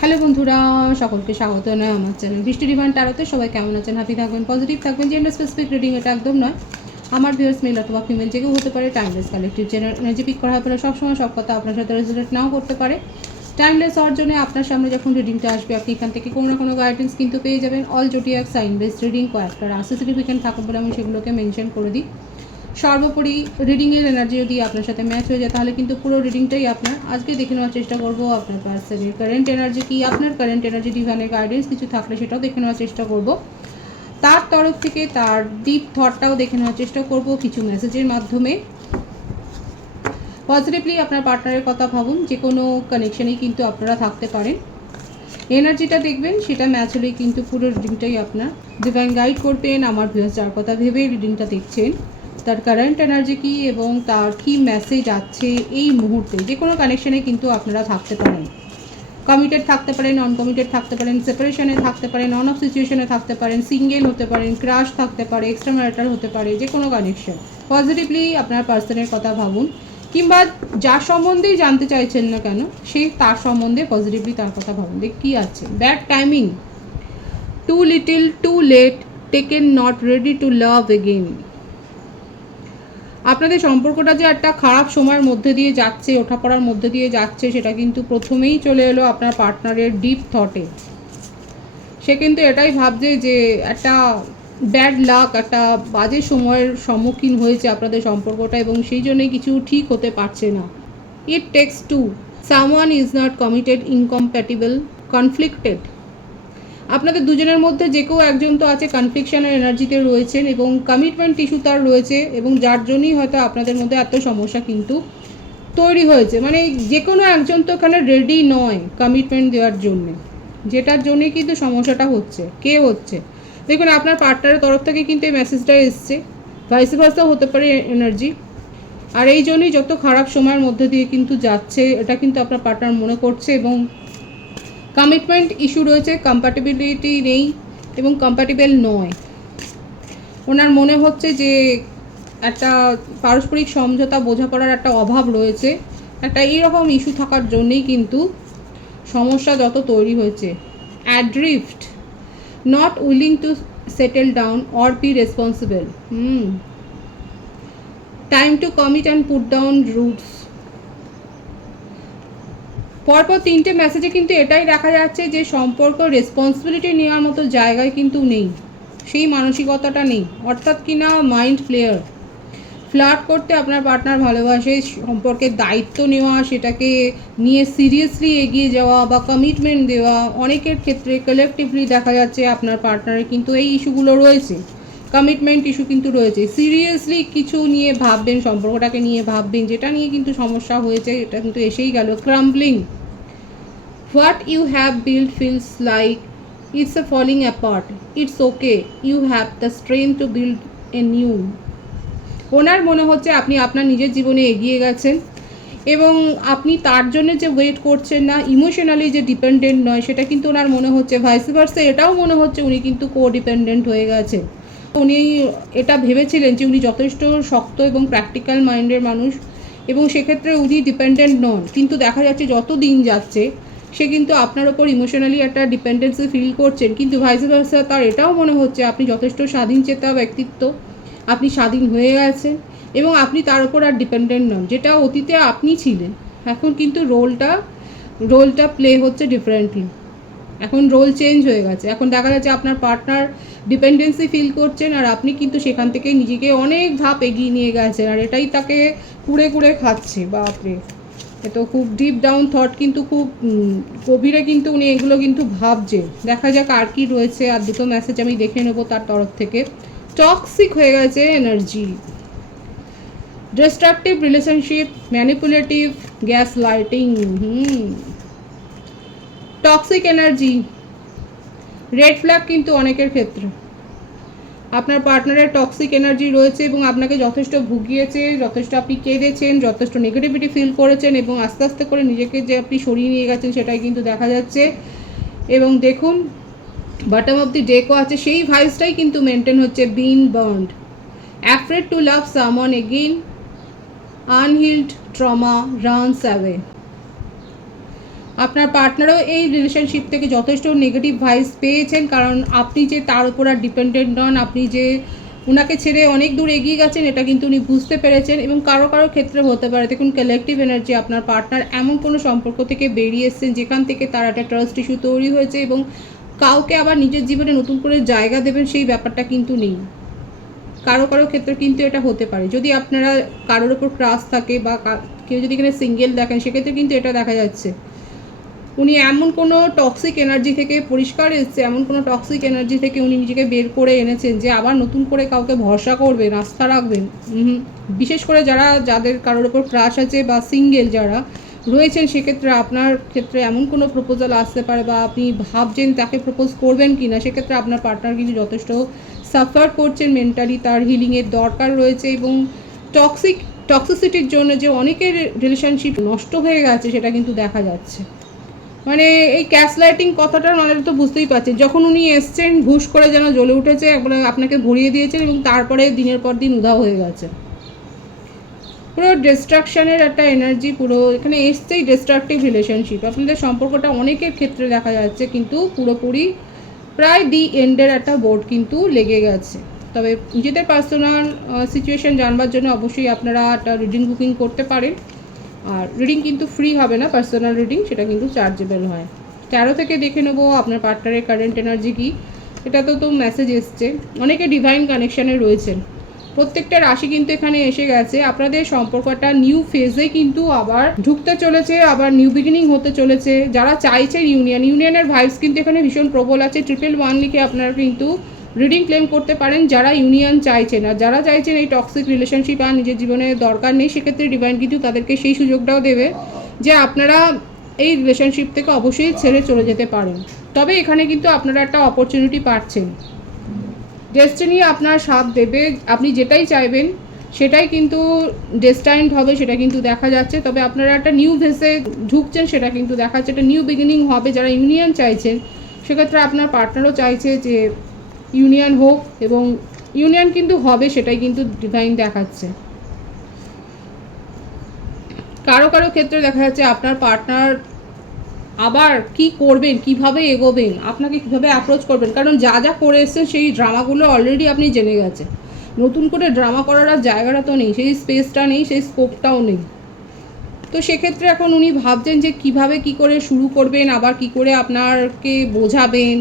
Hello বন্ধুরা, সকলকে স্বাগত নয় আমার চ্যানেল বৃষ্টি ডিভাইন ট্যারোতে। সবাই কেমন আছেন? হ্যাপি থাকবেন, পজিটিভ থাকবেন। জেন্ডার স্পেসিফিক রিডিং এটা একদম নয়। আমার ভিউয়ার্স মেল অথবা ফিমেল যে কেউ হতে পারে। Timeless collective general energy pick করা হয় পরে সবসময় সব কথা আপনার সাথে রেজোনেট নাও করতে পারে। টাইমলেস হওয়ার জন্য আপনার সামনে যখন রিডিংটা আসবে আপনি এখান থেকে কোনো না কোনো গাইডেন্স কিন্তু পেয়ে যাবেন। All zodiac sign based reading কয়েকটা রাশি সিগনিফিকেন্ট থাকে বলে আমি সেগুলোকে মেনশন করে দিই। সর্বোপরি রিডিংয়ের এনার্জি যদি আপনার সাথে ম্যাচ হয়ে যায় তাহলে কিন্তু পুরো রিডিংটাই আপনার। আজকে দেখে নেওয়ার চেষ্টা করব আপনার পার্সনের কারেন্ট এনার্জি কি, আপনার কারেন্ট এনার্জি ডিভাইনের গাইডেন্স কিছু থাকলে সেটাও দেখে নেওয়ার চেষ্টা করব। তার তরফ থেকে তার ডিপ থটটাও দেখে নেওয়ার চেষ্টা করব কিছু মেসেজের মাধ্যমে। পজিটিভলি আপনার পার্টনারের কথা ভাবুন, যে কোনো কানেকশনেই কিন্তু আপনারা থাকতে পারেন। এনার্জিটা দেখবেন, সেটা ম্যাচ হলেই কিন্তু পুরো রিডিংটাই আপনার। ডিভাইন গাইড করবেন আমার ভিউয়ার্স যার কথা ভেবে রিডিংটা দেখছেন, তার কারেন্ট এনার্জি কী এবং তার কী মেসেজ আছে এই মুহূর্তে। যে কোনো কানেকশানে কিন্তু আপনারা থাকতে পারেন, কমিটেড থাকতে পারেন, নন কমিটেড থাকতে পারেন, সেপারেশনে থাকতে পারেন, অন অফ সিচুয়েশনে থাকতে পারেন, সিঙ্গেল হতে পারেন, ক্রাশ থাকতে পারে, এক্সট্রা ম্যারিটাল হতে পারে, যে কোনো কানেকশন। পজিটিভলি আপনার পার্সনের কথা ভাবুন, কিংবা যার সম্বন্ধেই জানতে চাইছেন না কেন সেই তার সম্বন্ধে পজিটিভলি তার কথা ভাবুন। দেখ কী আছে। Bad timing, too little too late, taken not ready to love again. আপনাদের সম্পর্কটা যে একটা খারাপ সময়ের মধ্যে দিয়ে যাচ্ছে, ওঠাপড়ার মধ্যে দিয়ে যাচ্ছে, সেটা কিন্তু প্রথমেই চলে এলো আপনার পার্টনারের ডিপ থটে। সে কিন্তু এটাই ভাবছে যে একটা ব্যাড লাক, একটা বাজে সময়ের সম্মুখীন হয়েছে আপনাদের সম্পর্কটা, এবং সেই জন্যই কিছু ঠিক হতে পারছে না। It takes two, someone is not committed, incompatible, conflicted. আপনাদের দুজনের মধ্যে যে কেউ একজন তো আছে কনফ্লিকশনের এনার্জিতে রয়েছেন এবং কমিটমেন্ট ইস্যু তার রয়েছে, এবং যার জন্যই হয়তো আপনাদের মধ্যে এত সমস্যা কিন্তু তৈরি হয়েছে। মানে যে কোনো একজন তো এখানে রেডি নয় কমিটমেন্ট দেওয়ার জন্যে, যেটার জন্যই কিন্তু সমস্যাটা হচ্ছে। কে হচ্ছে দেখুন, আপনার পার্টনারের তরফ থেকে কিন্তু এই মেসেজটা এসছে, ভাইস ভার্সা হতে পারে এনার্জি। আর এই জন্যই যত খারাপ সময়ের মধ্যে দিয়ে কিন্তু যাচ্ছে, এটা কিন্তু আপনার পার্টনার মনে করছে, এবং কমিটমেন্ট ইস্যু রয়েছে, কম্প্যাটিবিলিটি নেই এবং কম্প্যাটিবল নয়। ওনার মনে হচ্ছে যে একটা পারস্পরিক সমঝোতা বোঝাপড়ার একটা অভাব রয়েছে, একটা এইরকম ইস্যু থাকার জন্যেই কিন্তু সমস্যা যত তৈরি হয়েছে। Adrift, not willing to settle down or be responsible, time to commit and put down roots. পরপর তিনটে মেসেজে কিন্তু এটাই দেখা যাচ্ছে যে সম্পর্ক রেসপন্সিবিলিটি নেওয়ার মতো জায়গায় কিন্তু নেই, সেই মানসিকতাটা নেই। অর্থাৎ কিনা মাইন্ড প্লেয়ার, ফ্লার্ট করতে আপনার পার্টনার ভালোবাসে, সম্পর্কের দায়িত্ব নেওয়া, সেটাকে নিয়ে সিরিয়াসলি এগিয়ে যাওয়া বা কমিটমেন্ট দেওয়া। অনেকের ক্ষেত্রে কালেকটিভলি দেখা যাচ্ছে আপনার পার্টনারের কিন্তু এই ইস্যুগুলো রয়েছে, কমিটমেন্ট ইস্যু কিন্তু রয়েছে। সিরিয়াসলি কিছু নিয়ে ভাববেন, সম্পর্কটাকে নিয়ে ভাববেন, যেটা নিয়ে কিন্তু সমস্যা হয়েছে এটা কিন্তু এসেই গেল। ক্রাম্বলিং, what you have built feels like it's a falling apart. It's okay, you have the strength to build a new. ওনার মনে হচ্ছে আপনি আপনার নিজের জীবনে এগিয়ে গেছেন এবং আপনি তার জন্য যে ওয়েট করছেন না, ইমোশনালি যে ডিপেন্ডেন্ট নয়, সেটা কিন্তু ওনার মনে হচ্ছে। ভাইস ভার্সা এটাও মনে হচ্ছে উনি কিন্তু কো ডিপেন্ডেন্ট হয়ে গেছে। উনি এটা ভেবেছিলেন যে উনি যথেষ্ট শক্ত এবং প্র্যাকটিক্যাল মাইন্ডের মানুষ, এবং সেক্ষেত্রে উনি ডিপেন্ডেন্ট নন। কিন্তু দেখা যাচ্ছে যত দিন যাচ্ছে সে কিন্তু আপনার ওপর ইমোশনালি একটা ডিপেন্ডেন্সি ফিল করছেন, কিন্তু ভাইস ভার্সা তার এটাও মনে হচ্ছে আপনি যথেষ্ট স্বাধীন চেতা ব্যক্তিত্ব, আপনি স্বাধীন হয়ে গেছেন এবং আপনি তার উপর আর ডিপেন্ডেন্ট নন, যেটা অতীতে আপনি ছিলেন। এখন কিন্তু রোলটা প্লে হচ্ছে ডিফারেন্টলি, এখন রোল চেঞ্জ হয়ে গেছে। এখন দেখা যাচ্ছে আপনার পার্টনার ডিপেন্ডেন্সি ফিল করছেন আর আপনি কিন্তু সেখান থেকে নিজেকে অনেক ধাপ এগিয়ে নিয়ে গেছেন, আর এটাই তাকে কুড়ে কুড়ে খাচ্ছে। বাপরে, এ তো খুব ডিপ ডাউন থট, কিন্তু খুব গভীরে কিন্তু উনি এগুলো কিন্তু ভাবছে। দেখা যাক আর কি রয়েছে। আর দুটো মেসেজ আমি দেখে নেবো তার তরফ থেকে। টক্সিক হয়ে গেছে energy, destructive relationship, manipulative, gas lighting, toxic energy, red flag কিন্তু অনেকের ক্ষেত্রে আপনার পার্টনারের টক্সিক এনার্জি রয়েছে এবং আপনাকে যথেষ্ট ভুগিয়েছে, যথেষ্ট আপনি কেঁদেছেন, যথেষ্ট নেগেটিভিটি ফিল করেছেন, এবং আস্তে আস্তে করে নিজেকে যে আপনি সরিয়ে নিয়ে গেছেন সেটাই কিন্তু দেখা যাচ্ছে। এবং দেখুন বটম অফ দি ডেকও আছে, সেই ভাইসটাই কিন্তু মেনটেন হচ্ছে। Been burned, afraid to love someone again, unhealed trauma runs away. আপনার পার্টনারও এই রিলেশনশিপ থেকে যথেষ্ট নেগেটিভ ভাইবস পেয়েছেন, কারণ আপনি যে তার উপর আর ডিপেন্ডেন্ট নন, আপনি যে ওনাকে ছেড়ে অনেক দূর এগিয়ে গেছেন এটা কিন্তু উনি বুঝতে পেরেছেন। এবং কারো কারো ক্ষেত্রে হতে পারে, দেখুন কালেকটিভ এনার্জি, আপনার পার্টনার এমন কোনো সম্পর্ক থেকে বেরিয়ে এসেছেন যেখান থেকে তার একটা ট্রাস্ট ইস্যু তৈরি হয়েছে এবং কাউকে আবার নিজের জীবনে নতুন করে জায়গা দেবেন সেই ব্যাপারটা কিন্তু নেই। কারো কারো ক্ষেত্রে কিন্তু এটা হতে পারে, যদি আপনারা কারোর ওপর ক্রাশ থাকে বা কেউ যদি এখানে সিঙ্গেল দেখেন সেক্ষেত্রে কিন্তু এটা দেখা যাচ্ছে উনি এমন কোনো টক্সিক এনার্জি থেকে পরিষ্কার এসছে, এমন কোনো টক্সিক এনার্জি থেকে উনি নিজেকে বের করে এনেছেন যে আবার নতুন করে কাউকে ভরসা করবেন, আস্থা রাখবেন। বিশেষ করে যাদের কারোর ওপর ক্রাশ আছে বা সিঙ্গেল যারা রয়েছেন, সেক্ষেত্রে আপনার ক্ষেত্রে এমন কোনো প্রপোজাল আসতে পারে বা আপনি ভাবছেন তাকে প্রপোজ করবেন কি না, সেক্ষেত্রে আপনার পার্টনার কিন্তু যথেষ্ট সাফার করছেন মেন্টালি, তার হিলিংয়ের দরকার রয়েছে। এবং টক্সিসিটির জন্য যে অনেকের রিলেশনশিপ নষ্ট হয়ে গেছে সেটা কিন্তু দেখা যাচ্ছে। মানে এই গ্যাসলাইটিং কথাটার মানে তো বুঝতেই পারছেন, যখন উনি এসছেন ঘুষ করে যেন জ্বলে উঠেছে, একবার আপনাকে ভরিয়ে দিয়েছেন এবং তারপরে দিনের পর দিন উধাও হয়ে গেছে। পুরো ডিস্ট্রাকশনের একটা এনার্জি পুরো এখানে এসছেই, ডিস্ট্রাকটিভ রিলেশনশিপ আপনাদের সম্পর্কটা অনেকের ক্ষেত্রে দেখা যাচ্ছে, কিন্তু পুরোপুরি প্রায় দি এন্ডের একটা বোর্ড কিন্তু লেগে গেছে। তবে নিজেদের পার্সোনাল সিচুয়েশান জানবার জন্য অবশ্যই আপনারা একটা রিডিং বুকিং করতে পারেন। আর রিডিং কিন্তু ফ্রি হবে না, পার্সোনাল রিডিং সেটা কিন্তু চার্জেবল হয়। 13 থেকে দেখে নেবো আপনার পার্টনারের কারেন্ট এনার্জি কী। এটা তো মেসেজ এসছে, অনেকে ডিভাইন কানেকশানে রয়েছেন, প্রত্যেকটা রাশি কিন্তু এখানে এসে গেছে। আপনাদের সম্পর্কটা নিউ ফেজে কিন্তু আবার ঢুকতে চলেছে, আবার নিউ বিগিনিং হতে চলেছে। যারা চাইছে ইউনিয়নের ভাইবস কিন্তু এখানে ভীষণ প্রবল আছে। 111 লিখে আপনারা কিন্তু রিডিং ক্লেম করতে পারেন যারা ইউনিয়ন চাইছেন। আর যারা চাইছেন এই টক্সিক রিলেশনশিপ আর নিজের জীবনে দরকার নেই, সেক্ষেত্রে ডিভাইন কিন্তু তাদেরকে সেই সুযোগটাও দেবে যে আপনারা এই রিলেশনশিপ থেকে অবশ্যই ছেড়ে চলে যেতে পারেন। তবে এখানে কিন্তু আপনারা একটা অপরচুনিটি পাচ্ছেন, ডেস্টিনি আপনার সাথ দেবে, আপনি যেটাই চাইবেন সেটাই কিন্তু ডেস্টাইনড হবে, সেটা কিন্তু দেখা যাচ্ছে। তবে আপনারা একটা নিউ ফেজে ঢুকছেন সেটা কিন্তু দেখা যাচ্ছে, একটা নিউ বিগিনিং হবে। যারা ইউনিয়ন চাইছেন সেক্ষেত্রে আপনার পার্টনারও চাইছে যে ইউনিয়ন হোক, এবং ইউনিয়ন কিন্তু হবে সেটাই কিন্তু ডিভাইন দেখাচ্ছে। কারো কারো ক্ষেত্রে দেখা যাচ্ছে আপনার পার্টনার আবার কি করবেন, কিভাবে এগোবেন, আপনাকে কীভাবে অ্যাপ্রোচ করবেন, কারণ যা যা করে এসছেন সেই ড্রামাগুলো অলরেডি আপনি জেনে গেছেন। নতুন করে ড্রামা করার আর জায়গাটা তো নেই, সেই স্পেসটা নেই, সেই স্কোপটাও নেই। তো সেক্ষেত্রে এখন উনি ভাবছেন যে কিভাবে কি করে শুরু করবেন, আবার কি করে আপনাকে বোঝাবেন,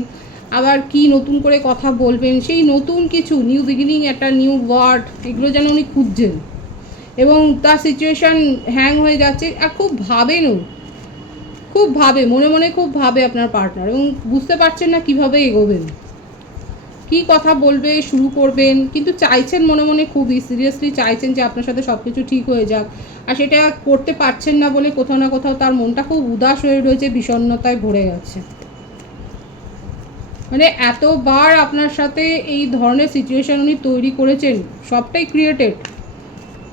আবার কি নতুন করে কথা বলবেন, সেই নতুন কিছু নিউ বিগিনিং, একটা নিউ ওয়ার্ড, এগুলো যেন উনি খুঁজছেন। এবং তার সিচুয়েশান হ্যাং হয়ে যাচ্ছে, আর খুব ভাবে মনে মনে খুব ভাবে আপনার পার্টনার, এবং বুঝতে পারছেন না কিভাবে এগোবেন, কি কথা বলবে, শুরু করবেন। কিন্তু চাইছেন মনে মনে খুবই সিরিয়াসলি চাইছেন যে আপনার সাথে সব কিছু ঠিক হয়ে যাক, আর সেটা করতে পারছেন না বলে কোথাও না কোথাও তার মনটা খুব উদাস হয়ে রয়েছে, বিষণ্ণতায় ভরে গেছে। মানে এতবার আপনার সাথে এই ধরনের সিচুয়েশান উনি তৈরি করেছেন, সবটাই ক্রিয়েটেড,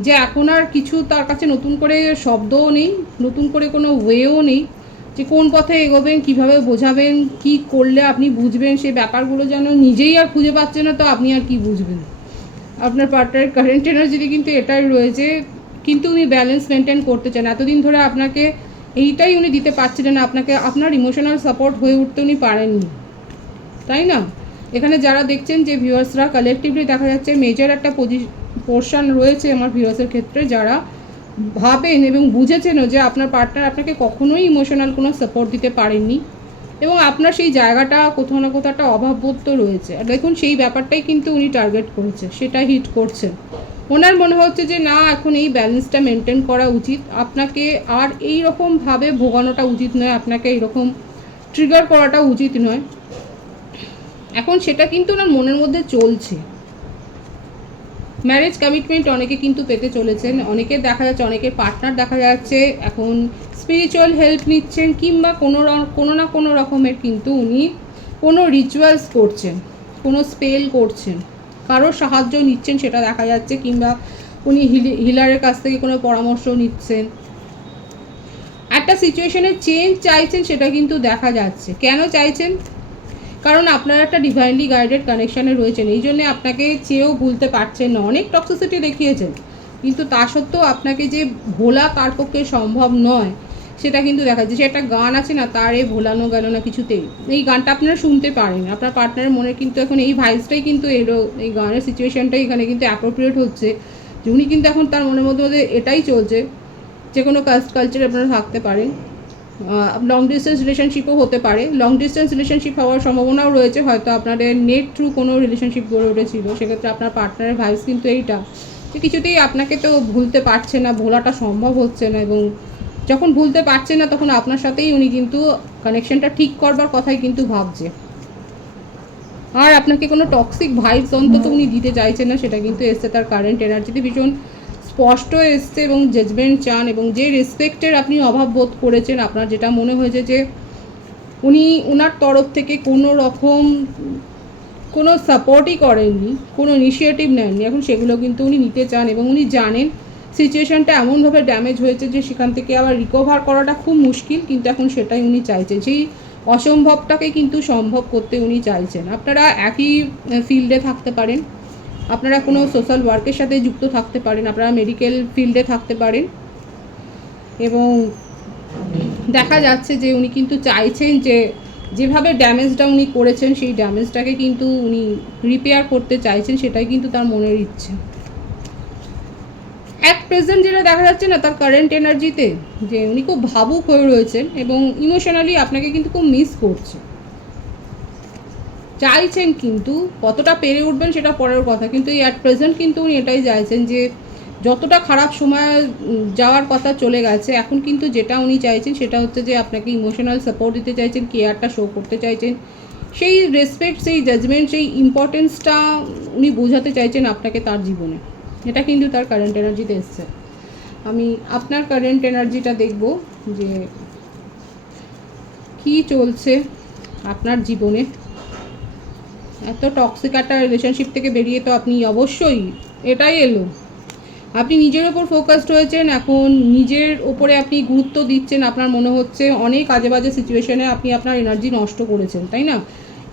যে এখন আর কিছু তার কাছে নতুন করে শব্দও নেই, নতুন করে কোনো ওয়েও নেই যে কোন পথে এগোবেন, কিভাবে বোঝাবেন, কি করলে আপনি বুঝবেন, সেই ব্যাপারগুলো যেন নিজেই আর খুঁজে পাচ্ছেন না, তো আপনি আর কি বুঝবেন। আপনার পার্টনারের কারেন্ট এনার্জি কিন্তু এটাই রয়েছে, কিন্তু উনি ব্যালেন্স মেনটেন করতে চান। এতদিন ধরে আপনাকে এইটাই উনি দিতে পারছিলেন, আপনাকে আপনার ইমোশনাল সাপোর্ট হয়ে উঠতে উনি পারেননি, তাই না? এখানে যারা দেখছেন যে ভিউয়ার্সরা, কালেকটিভলি দেখা যাচ্ছে মেজর একটা পোর্শন রয়েছে আমার ভিউয়ার্সের ক্ষেত্রে, যারা ভাবেন এবং বুঝেছেনও যে আপনার পার্টনার আপনাকে কখনোই ইমোশনাল কোনো সাপোর্ট দিতে পারেননি, এবং আপনার সেই জায়গাটা কোথাও না কোথাও একটা অভাববোধ তো রয়েছে। আর দেখুন সেই ব্যাপারটাই কিন্তু উনি টার্গেট করেছে, সেটা হিট করছেন। ওনার মনে হচ্ছে যে না, এখন এই ব্যালেন্সটা মেনটেন করা উচিত, আপনাকে আর এই রকমভাবে ভোগানোটা উচিত নয়, আপনাকে এইরকম ট্রিগার করাটা উচিত নয়। এখন সেটা কিন্তু ওনার মনের মধ্যে চলছে। ম্যারেজ কমিটমেন্ট অনেকে কিন্তু পেতে চলেছেন, অনেকের দেখা যাচ্ছে, অনেকের পার্টনার দেখা যাচ্ছে এখন স্পিরিচুয়াল হেল্প নিচ্ছেন, কিংবা কোনো না কোনো রকমের কিন্তু উনি কোনো রিচুয়ালস করছেন, কোনো স্পেল করছেন, কারোর সাহায্য নিচ্ছেন সেটা দেখা যাচ্ছে, কিংবা উনি হিলারের কাছ থেকে কোনো পরামর্শ নিচ্ছেন। একটা সিচুয়েশনের চেঞ্জ চাইছেন সেটা কিন্তু দেখা যাচ্ছে। কেন চাইছেন? কারণ আপনারা একটা ডিভাইনলি গাইডেড কানেকশানে রয়েছেন, এই জন্যে আপনাকে চেয়েও ভুলতে পারছেন না। অনেক টক্সিসিটি দেখিয়েছেন, কিন্তু তা সত্ত্বেও আপনাকে যে ভোলা তার পক্ষে সম্ভব নয়, সেটা কিন্তু দেখা যাচ্ছে। সে একটা গান আছে না, তারে ভোলানো গেল না কিছুতেই, এই গানটা আপনারা শুনতে পারেন, আপনার পার্টনারের মনে কিন্তু এখন এই ভাইবসটাই কিন্তু এলো, এই গানের সিচুয়েশানটাই এখানে কিন্তু অ্যাপ্রোপ্রিয়েট হচ্ছে যে উনি কিন্তু এখন তার মনের মধ্যে এটাই চলছে। যে কোনো কাস্ট কালচারে আপনারা থাকতে পারেন, লং ডিস্টেন্স রিলেশনশিপও হতে পারে, লং ডিস্টেন্স রিলেশনশিপ হওয়ার সম্ভাবনাও রয়েছে, হয়তো আপনাদের নেট থ্রু কোনো রিলেশনশিপ গড়ে উঠেছিল, সেক্ষেত্রে আপনার পার্টনারের ভাইবস কিন্তু এইটা যে কিছুতেই আপনাকে তো ভুলতে পারছে না, ভোলাটা সম্ভব হচ্ছে না, এবং যখন ভুলতে পারছে না তখন আপনার সাথেই উনি কিন্তু কানেকশনটা ঠিক করবার কথাই কিন্তু ভাবছে। আর আপনাকে কোনো টক্সিক ভাইবস অন্তত উনি দিতে চাইছেন না, সেটা কিন্তু এসছে তার কারেন্ট এনার্জিতে ভীষণ স্পষ্ট এসছে, এবং জাজমেন্ট চান, এবং যে রেসপেক্টের আপনি অভাব বোধ করেছেন, আপনার যেটা মনে হয়েছে যে উনি ওনার তরফ থেকে কোনো রকম কোনো সাপোর্টই করেননি, কোনো ইনিশিয়েটিভ নেননি, এখন সেগুলো কিন্তু উনি নিতে চান, এবং উনি জানেন সিচুয়েশানটা এমনভাবে ড্যামেজ হয়েছে যে সেখান থেকে আবার রিকভার করাটা খুব মুশকিল, কিন্তু এখন সেটাই উনি চাইছেন, সেই অসম্ভবটাকে কিন্তু সম্ভব করতে উনি চাইছেন। আপনারা একই ফিল্ডে থাকতে পারেন, আপনারা কোনো সোশ্যাল ওয়ার্কের সাথে যুক্ত থাকতে পারেন, আপনারা মেডিকেল ফিল্ডে থাকতে পারেন, এবং দেখা যাচ্ছে যে উনি কিন্তু চাইছেন যে যেভাবে ড্যামেজটা উনি করেছেন সেই ড্যামেজটাকে কিন্তু উনি রিপেয়ার করতে চাইছেন, সেটাই কিন্তু তার মনের ইচ্ছে। অ্যাট প্রেজেন্ট যেটা দেখা যাচ্ছে না তার কারেন্ট এনার্জিতে, যে উনি খুব ভাবুক হয়ে রয়েছেন এবং ইমোশনালি আপনাকে কিন্তু খুব মিস করছে, চাইছেন, কিন্তু কতটা পেরে উঠবেন সেটা পরের কথা, কিন্তু এই অ্যাট প্রেজেন্ট কিন্তু উনি এটাই চাইছেন যে যতটা খারাপ সময় যাওয়ার কথা চলে গেছে, এখন কিন্তু যেটা উনি চাইছেন সেটা হচ্ছে যে আপনাকে ইমোশনাল সাপোর্ট দিতে চাইছেন, কেয়ারটা শো করতে চাইছেন, সেই রেসপেক্ট, সেই জাজমেন্ট, সেই ইম্পর্টেন্সটা উনি বোঝাতে চাইছেন আপনাকে তার জীবনে, এটা কিন্তু তার কারেন্ট এনার্জিতে এসছে। আমি আপনার কারেন্ট এনার্জিটা দেখব যে কি চলছে আপনার জীবনে। এত টক্সিক একটা রিলেশনশিপ থেকে বেরিয়ে তো আপনি অবশ্যই, এটাই এলো, আপনি নিজের ওপর ফোকাসড হয়েছেন, এখন নিজের ওপরে আপনি গুরুত্ব দিচ্ছেন, আপনার মনে হচ্ছে অনেক আজে বাজে সিচুয়েশানে আপনি আপনার এনার্জি নষ্ট করেছেন, তাই না?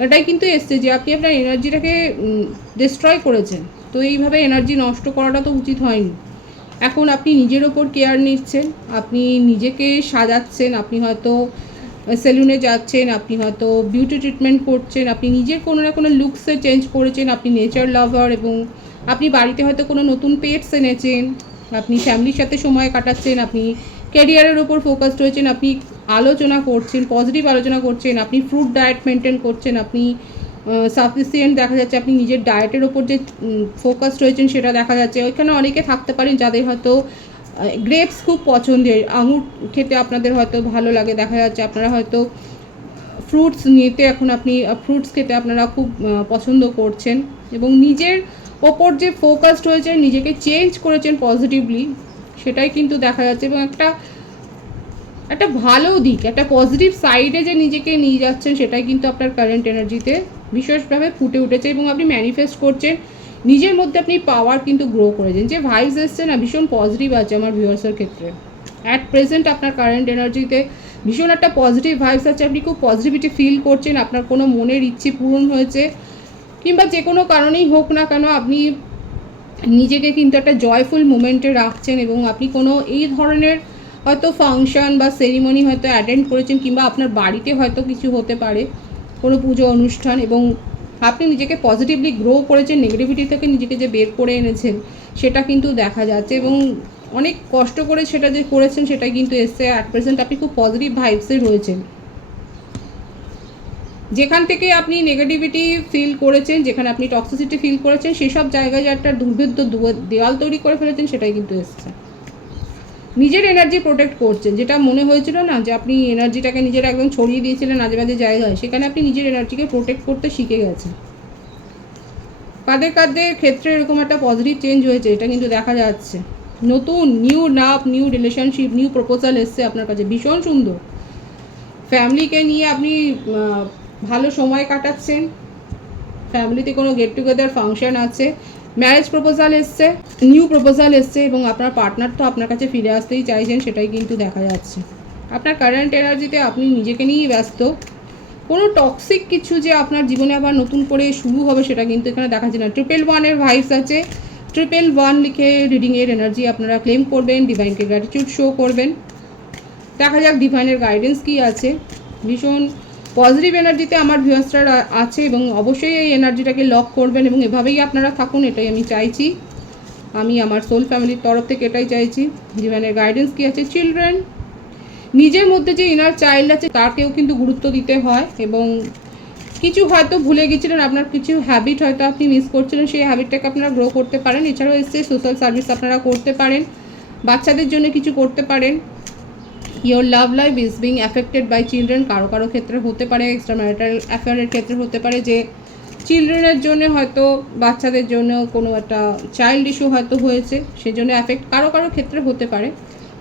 এটাই কিন্তু এসছে যে আপনি আপনার এনার্জিটাকে ডিস্ট্রয় করেছেন, তো এইভাবে এনার্জি নষ্ট করাটা তো উচিত হয়নি। এখন আপনি নিজের ওপর কেয়ার নিচ্ছেন, আপনি নিজেকে সাজাচ্ছেন, আপনি হয়তো সেলুনে যাচ্ছেন, আপনি হয়তো বিউটি ট্রিটমেন্ট করছেন, আপনি নিজের কোনো না কোনো লুকসে চেঞ্জ করেছেন, আপনি নেচার লাভার, এবং আপনি বাড়িতে হয়তো কোনো নতুন পেটস এনেছেন, আপনি ফ্যামিলির সাথে সময় কাটাচ্ছেন, আপনি ক্যারিয়ারের ওপর ফোকাসড হয়েছেন, আপনি আলোচনা করছেন, পজিটিভ আলোচনা করছেন, আপনি ফ্রুট ডায়েট মেনটেন করছেন, আপনি সাফিসিয়েন্ট দেখা যাচ্ছে, আপনি নিজের ডায়েটের ওপর যে ফোকাসড হয়েছেন সেটা দেখা যাচ্ছে। ওইখানে অনেকে থাকতে পারেন যাদের হয়তো গ্রেপস খুব পছন্দের, আঙুর খেতে আপনাদের হয়তো ভালো লাগে, দেখা যাচ্ছে আপনারা হয়তো ফ্রুটস নিতে, এখন আপনি ফ্রুটস খেতে আপনারা খুব পছন্দ করছেন, এবং নিজের ওপর যে ফোকাসড হয়েছে, নিজেকে চেঞ্জ করেছেন পজিটিভলি, সেটাই কিন্তু দেখা যাচ্ছে, এবং একটা ভালো দিক, একটা পজিটিভ সাইডে যে নিজেকে নিয়ে যাচ্ছেন সেটাই কিন্তু আপনার কারেন্ট এনার্জিতে বিশেষভাবে ফুটে উঠেছে, এবং আপনি ম্যানিফেস্ট করছেন, নিজের মধ্যে আপনি পাওয়ার কিন্তু গ্রো করেছেন, যে ভাইবস এসছে না ভীষণ পজিটিভ আছে আমার ভিউয়ার্সের ক্ষেত্রে। অ্যাট প্রেজেন্ট আপনার কারেন্ট এনার্জিতে ভীষণ একটা পজিটিভ ভাইবস আছে, আপনি খুব পজিটিভিটি ফিল করছেন, আপনার কোনো মনের ইচ্ছে পূরণ হয়েছে, কিংবা যে কোনো কারণেই হোক না কেন আপনি নিজেকে কিন্তু একটা জয়ফুল মুমেন্টে রাখছেন, এবং আপনি কোনো এই ধরনের হয়তো ফাংশন বা সেরিমনি হয়তো অ্যাটেন্ড করেছেন, কিংবা আপনার বাড়িতে হয়তো কিছু হতে পারে কোনো পুজো অনুষ্ঠান, এবং আপনি নিজেকে পজিটিভলি গ্রো করেছেন, নেগেটিভিটি থেকে নিজেকে যে বের করে এনেছেন সেটা কিন্তু দেখা যাচ্ছে, এবং অনেক কষ্ট করে সেটা যে করেছেন সেটা কিন্তু এসছে। অ্যাট প্রেজেন্ট আপনি খুব পজিটিভ ভাইবসে রয়েছেন, যেখান থেকে আপনি নেগেটিভিটি ফিল করেছেন, যেখানে আপনি টক্সিসিটি ফিল করেছেন, সেসব জায়গায় যে একটা দুর্ভেদ্য দেওয়াল তৈরি করে ফেলেছেন সেটাই কিন্তু এসছে। নিজের এনার্জি প্রোটেক্ট করছেন, যেটা মনে হয়েছিল না যে আপনি এনার্জিটাকে নিজের একদম ছড়িয়ে দিয়েছিলেন আজে বাজে জায়গায়, সেখানে আপনি নিজের এনার্জিকে প্রোটেক্ট করতে শিখে গেছেন। কাদের কাদের ক্ষেত্রে এরকম একটা পজিটিভ চেঞ্জ হয়েছে এটা কিন্তু দেখা যাচ্ছে। নতুন নিউ রিলেশনশিপ, নিউ প্রপোজাল এসছে আপনার কাছে, ভীষণ সুন্দর, ফ্যামিলিকে নিয়ে আপনি ভালো সময় কাটাচ্ছেন, ফ্যামিলিতে কোনো গেট টুগেদার ফাংশন আছে, ম্যারেজ প্রপোজাল এসছে, নিউ প্রপোজাল এসছে, এবং আপনার পার্টনার তো আপনার কাছে ফিরে আসতেই চাইছেন, সেটাই কিন্তু দেখা যাচ্ছে। আপনার কারেন্ট এনার্জিতে আপনি নিজেকে নিয়েই ব্যস্ত, কোনো টক্সিক কিছু যে আপনার জীবনে আবার নতুন করে শুরু হবে সেটা কিন্তু এখানে দেখা যায় না। 111 ভাইবস আছে, 111 লিখে রিডিংয়ের এনার্জি আপনারা ক্লেম করবেন, ডিভাইনকে গ্র্যাটিটিউড শো করবেন, দেখা যাক ডিভাইনের গাইডেন্স কী আছে। ভীষণ পজিটিভ এনার্জিতে আমার ভিউয়ার্সরা আছে এবং অবশ্যই এই এনার্জিটাকে লক করবেন এবং এভাবেই আপনারা থাকুন, এটাই আমি চাইছি। আমি আমার সোল ফ্যামিলির তরফ থেকে এটাই চাইছি। ডিভাইনের গাইডেন্স কী আছে? চিলড্রেন, নিজের মধ্যে যে ইনার চাইল্ড আছে তাকেও কিন্তু গুরুত্ব দিতে হয় এবং কিছু হয়তো ভুলে গেছিলেন, আপনার কিছু হ্যাবিট হয়তো আপনি মিস করছিলেন, সেই হ্যাবিটটাকে আপনারা গ্রো করতে পারেন। এছাড়াও এসছে সোশ্যাল সার্ভিস আপনারা করতে পারেন, বাচ্চাদের জন্য কিছু করতে পারেন। Your love life is being affected by children, কারো কারো ক্ষেত্রে হতে পারে, এক্সট্রা ম্যারিটাল অ্যাফেয়ারের ক্ষেত্রে হতে পারে যে চিলড্রেনের জন্য হয়তো বাচ্চাদের জন্য কোনো একটা চাইল্ড ইস্যু হয়তো হয়েছে, সেজন্য অ্যাফেক্ট কারো কারো ক্ষেত্রে হতে পারে।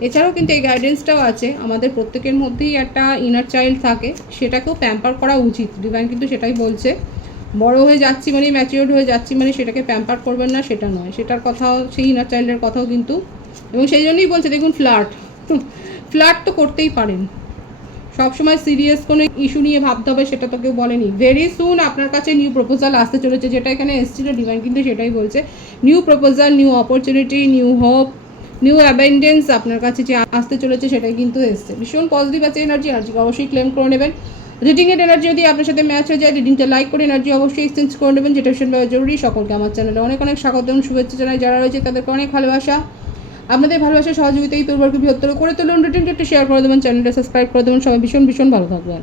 এছাড়াও কিন্তু এই গাইডেন্সটাও আছে, আমাদের প্রত্যেকের মধ্যেই একটা ইনার চাইল্ড থাকে, সেটাকেও প্যাম্পার করা উচিত। ডিভাইন কিন্তু সেটাই বলছে, বড় হয়ে যাচ্ছি মানে ম্যাচিওর্ড হয়ে যাচ্ছি মানে সেটাকে প্যাম্পার করবেন না, সেটা নয়, সেটার কথাও সেই ইনার চাইল্ডের কথাও কিন্তু, এবং সেই জন্যই বলছে দেখুন ফ্লার্ট তো করতেই পারেন, সবসময় সিরিয়াস কোনো ইস্যু নিয়ে ভাবতে হবে সেটা তো কেউ বলেনি। ভেরি সুন আপনার কাছে নিউ প্রপোজাল আসতে চলেছে, যেটা এখানে এসেছিল ডিভাইন কিন্তু সেটাই বলছে। New proposal, new opportunity, new hope, new abundance আপনার কাছে যে আসতে চলেছে সেটাই কিন্তু এসছে। ভীষণ পজিটিভ আছে এনার্জিকে অবশ্যই ক্লেম করে নেবেন। রিডিংয়ের এনার্জি যদি আপনার সাথে ম্যাচ হয়ে যায়, রিডিংটা লাইক করে এনার্জি অবশ্যই এক্সচেঞ্জ করে নেবেন, যেটা ভীষণভাবে জরুরি। সকলকে আমার চ্যানেলে অনেক অনেক স্বাগত এবং শুভেচ্ছা জানাই, যারা রয়েছে তাদেরকে অনেক ভালোবাসা। আপনাদের ভালোবাসা সহযোগিতাই পরিবারকে বৃহত্তর করে তুলুন। রিডিংটা একটু শেয়ার করে দেবেন, চ্যানেলটা সাবস্ক্রাইব করে দেবেন। সবাই ভীষণ ভীষণ ভালো থাকবেন।